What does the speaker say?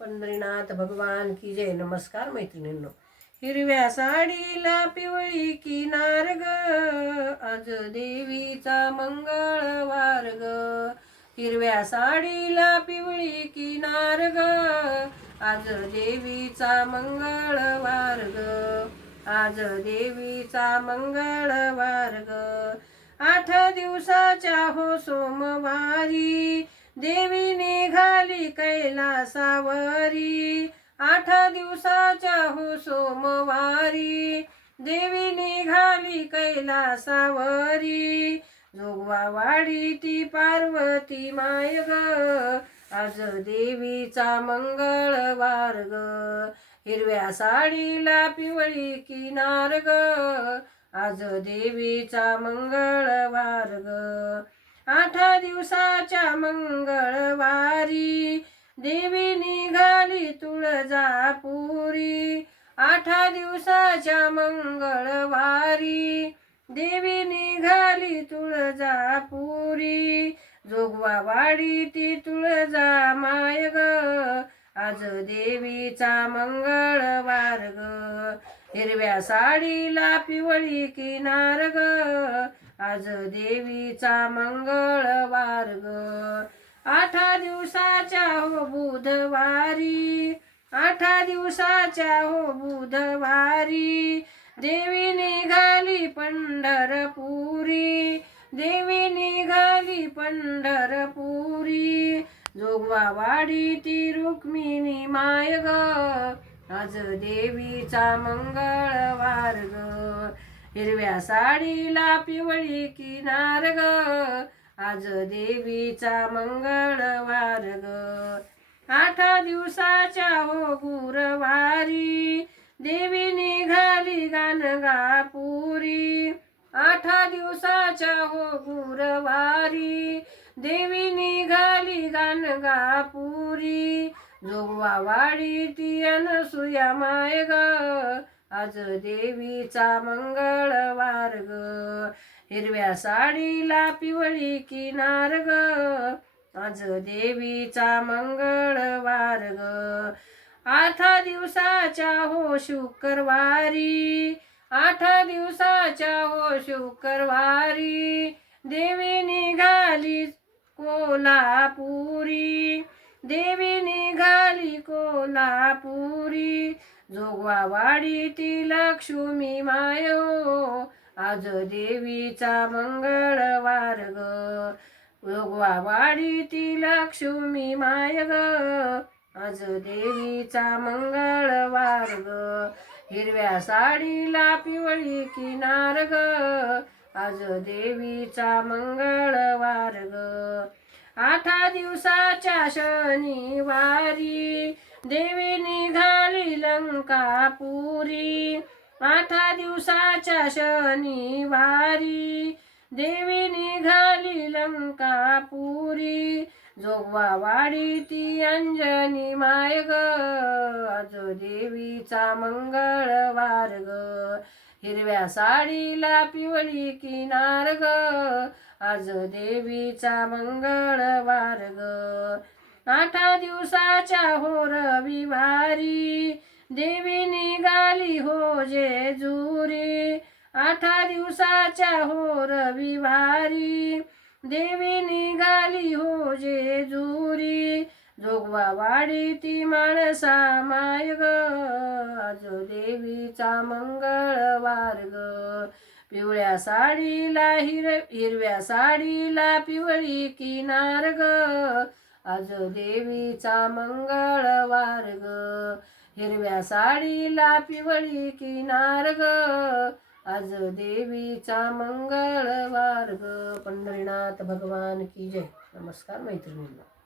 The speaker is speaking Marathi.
पंढरीनाथ भगवान की जय. नमस्कार मैत्रिणींनो. हिरव्या साडीला पिवळी किनार ग. आज देवीचा मंगळवार ग. हिरव्या साडीला पिवळी किनार ग. आज देवीचा मंगळवार ग. आज देवीचा मंगळवार ग. आठ दिवसाच्या हो सोमवारी देवी निघाली कैलासावरी आठ दिवसाच्या हो सोमवारी. देवी निघाली कैलासावरी जोगवा वाडी ती पार्वती माय ग आज देवीचा मंगळवार ग हिरव्या साडीला पिवळी किनार ग आज देवीचा मंगळवार ग आठ दिवसाच्या मंगळवारी देवी निघाली तुळजापुरी. आठ दिवसाच्या मंगळवारी देवी निघाली तुळजापुरी. जोगवा वाडी ती तुळजा माय ग. आज देवीचा मंगळवार ग. हिरव्या साडीला पिवळी किनार ग. आज देवीचा मंगळवार ग. आठ दिवसाच्या हो बुधवारी आठ दिवसाच्या हो बुधवारी देवी निघाली पंढरपुरी देवी निघाली पंढरपुरी. जोगवा वाडी ती रुक्मिणी माय ग. आज देवीचा मंगळवार ग. हिरव्या साडीला पिवळी किनार ग. आज देवीचा मंगळवार ग. आठ दिवसाच्या हो गुरवारी देवी निघाली गाणगापुरी आठ दिवसाच्या हो गुरवारी देवी निघाली गाणगापुरी जोगवा वाडी ती अनसुया माय ग. आज देवीचा मंगळवार ग. हिरव्या साडीला पिवळी किनार ग. आज देवीचा मंगळवार ग. आठ दिवसाच्या हो शुक्रवारी आठ दिवसाच्या हो शुक्रवारी देवी निघाली कोल्हापुरी देवी निघाली कोल्हापुरी जोगवा वाडी ती लक्ष्मी मायो. आज देवीचा मंगळवार ग. जोगवा वाडी ती लक्ष्मी माय ग. आज देवीचा मंगळवार ग. हिरव्या साडीला पिवळी किनार ग. आज देवीचा मंगळवार ग. आठ दिवसाच्या शनिवारी देवी निघाली लंका पुरी आठ दिवसाच्या शनिवारी देवी निघाली लंका पुरी जोगवा वाडी ती अंजनी माय ग आज देवीचा मंगळवार ग. हिरव्या साडीला पिवळी किनार ग आज देवीचा मंगळवार ग. आठ दिवसाच्या हो रविवारी देवी निघाली हो जेजुरी. आठ दिवसाच्या हो रविवारी देवी निघाली हो जेजुरी. जोगवा वाडी ती माणसा माय ग. जो देवीचा मंगळवार ग. पिवळ्या साडीला हिर हिरव्या साडीला पिवळी किनार ग. आज देवीचा मंगळवार ग. हिरव्या साडीला पिवळी किनार ग. आज देवीचा मंगळवार ग. पंढरीनाथ भगवान की जय. नमस्कार मैत्रिणींना.